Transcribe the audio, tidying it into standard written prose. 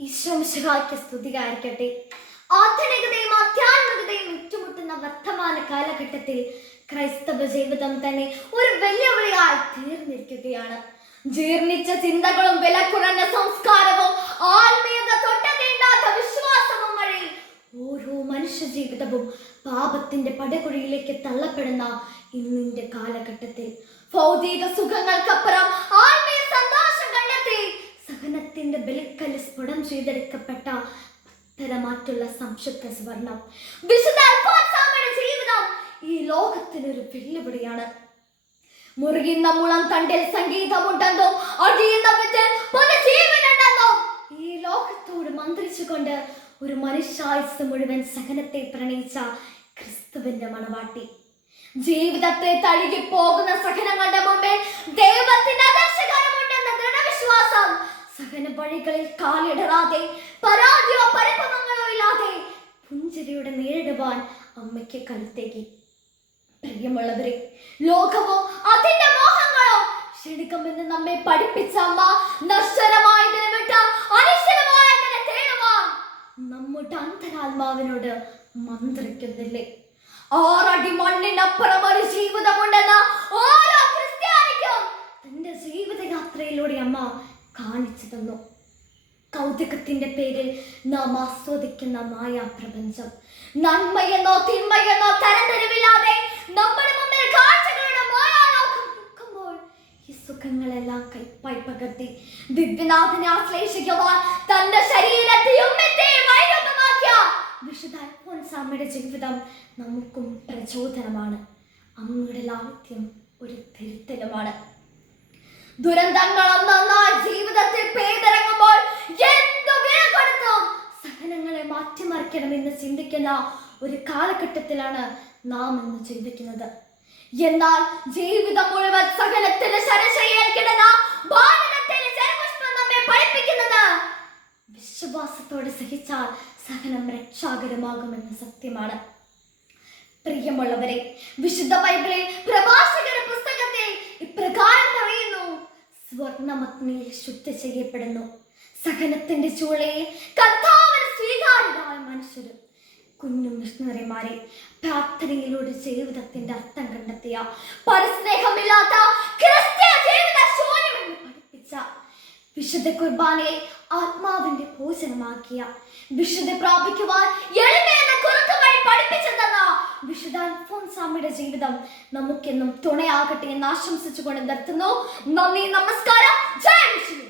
ഈശ്വരമിശിഹായ്ക്ക് സ്തുതിയായിരിക്കട്ടെ. ആധുനികതയും ആധ്യാത്മികതയും ഏറ്റുമുട്ടുന്ന വർത്തമാന കാലഘട്ടത്തിൽ ക്രൈസ്തവ ജീവിതം തന്നെ ഒരു വെല്ലുവിളിയായി തീർന്നിരിക്കുകയാണ്. ജീർണിച്ച ചിന്തകളും വില കുറഞ്ഞ സംസ്കാരവും ആത്മീയത തൊട്ടതീണ്ടാത്ത വിശ്വാസവും വഴി ഓരോ മനുഷ്യ ജീവിതവും പാപത്തിന്റെ പടുകുഴിയിലേക്ക് തള്ളപ്പെടുന്ന ഇന്നിന്റെ കാലഘട്ടത്തിൽ ഭൗതിക സുഖങ്ങൾക്കപ്പുറം ആത്മീയ സന്തോഷം കണ്ടെത്തി സഹനത്തിന്റെ ബലിക്കല്ല് സ്ഫുടം ചെയ്തെടുക്കപ്പെട്ട പത്തരമാറ്റുള്ള സംശുദ്ധ സ്വർണം വിശുദ്ധ അൽഫോൻസാമ്മയുടെ ജീവിതം ഈ ലോകത്തിനൊരു വെല്ലുവിളിയാണ്. മുറുകുന്ന മുളം തണ്ടിൽ സംഗീതമുണ്ടെന്നും അടിയുന്ന വിത്തിൽ പുതുജീവനുണ്ടെന്നും ഈ ലോകത്തോട് മന്ത്രിച്ചുകൊണ്ട് ഒരു മനുഷ്യായുസ് മുഴുവൻ സഹനത്തെ പ്രണയിച്ച ക്രിസ്തുവിന്റെ മണവാട്ടി ജീവിതത്തെ തഴുകി പോകുന്ന സഹനങ്ങളുടെ മുമ്പിൽ ദൈവത്തിന്റെ ആദർശകരമുണ്ടെന്ന ദൃഢവിശ്വാസം സഹന വഴികളിൽ കാലിടറാതെ പരാതിയോ പരിഭവങ്ങളോ ഇല്ലാതെ പുഞ്ചിരിയുടെ നേരിടുവാൻ അമ്മയ്ക്ക് കരുത്തേകി. പ്രിയമുള്ളവരെ, ലോകമോ അതിന്റെ മോഹങ്ങളോ ക്ഷണികമെന്ന് നമ്മെ പഠിപ്പിച്ച അമ്മ നശ്വരമായതിനെ വിട്ട് അനിശ്ചിതമായതിനെ തേടുവാൻ നമ്മുടെ അന്തരാത്മാവിനോട് മന്ത്രിക്കുന്നില്ലേ? 6 അടി മണ്ണിനപ്പുറം ഒരു ജീവിതമുണ്ടെന്ന് ഓരോ ക്രിസ്ത്യാനിക്കും തന്റെ ജീവിതയാത്രയിലൂടെ അമ്മ കാണിച്ചു തന്നു. കൗതുകത്തിന്റെ പേരിൽ നാം ആസ്വദിക്കുന്ന മായാപ്രപഞ്ചം നന്മയെന്നോ തിന്മയെന്നോ തരംതിരിവില്ലാതെ നമ്മുടെ മുമ്പിൽ കാഴ്ചകളുടെ മായാലോകം നിൽക്കുമ്പോൾ ഈ സുഖങ്ങളെല്ലാം കൈപ്പായി പകർത്തി ദിവ്യനാഥനെ ആശ്ലേഷിക്കുവാൻ തന്റെ ശരീരത്തെയും വൈരൂപമാക്കിയ വിശുദ്ധ അൽഫോൻസാമ്മയുടെ ജീവിതം നമുക്കും പ്രചോദനമാണ്. അമ്മയുടെ ലാളിത്യം ഒരു തിരുത്തലുമാണ്. ദുരന്തങ്ങൾ ഒന്നൊന്നായി ജീവിതത്തിൽ പെയ്തിറങ്ങുമ്പോൾ എന്തു വില കൊടുത്തും സഹനങ്ങളെ മാറ്റിമറിക്കണമെന്ന് ചിന്തിക്കുന്ന ഒരു കാലഘട്ടത്തിലാണ് നാം ഇന്ന് ചിന്തിക്കുന്നത്. എന്നാൽ ജീവിതം മുഴുവൻ സഹനത്തിന് ശരശയ്യേൽക്കിടുന്ന ഭാരതത്തിലെ ജനപുഷ്പം നമ്മെ പഠിപ്പിക്കുന്നത് വിശ്വാസത്തോടെ സഹിച്ചാൽ സഹനം രക്ഷാകരമാകുമെന്ന സത്യമാണ്. പ്രിയമുള്ളവരെ, വിശുദ്ധ ബൈബിളിൽ പ്രഭാഷകരുടെ പുസ്തകത്തിൽ ഇപ്രകാരം പറയുന്നു: സ്വർണ്ണമഗ്നിയിൽ ശുദ്ധി ചെയ്യപ്പെടുന്നു സഹനത്തിന്റെ ചൂളയിൽ കർത്താവിന് സ്വീകാര്യരായ മനുഷ്യരും. കുഞ്ഞു മിഷണറിമാരെ പ്രാർത്ഥനയിലൂടെ ജീവിതത്തിന്റെ അർത്ഥം കണ്ടെത്തിയ പരസ്നേഹമില്ലാത്ത ക്രിസ്തീയ ജീവിത ശൂന്യമെന്ന് പഠിപ്പിച്ച വിശുദ്ധ കുർബാനയെ ആത്മാവിന്റെ ഭോജനമാക്കിയ വിശുദ്ധി പ്രാപിക്കുവാൻ എളിമയെന്ന കുറുക്ക് വഴി പഠിപ്പിച്ചു തന്ന വിശുദ്ധ അൽഫോൻസാമ്മയുടെ ജീവിതം നമുക്കെന്നും തുണയാകട്ടെ എന്ന് ആശംസിച്ചുകൊണ്ട് നിർത്തുന്നു. നന്ദി, നമസ്കാരം, ജയ് വിശുദ്ധ.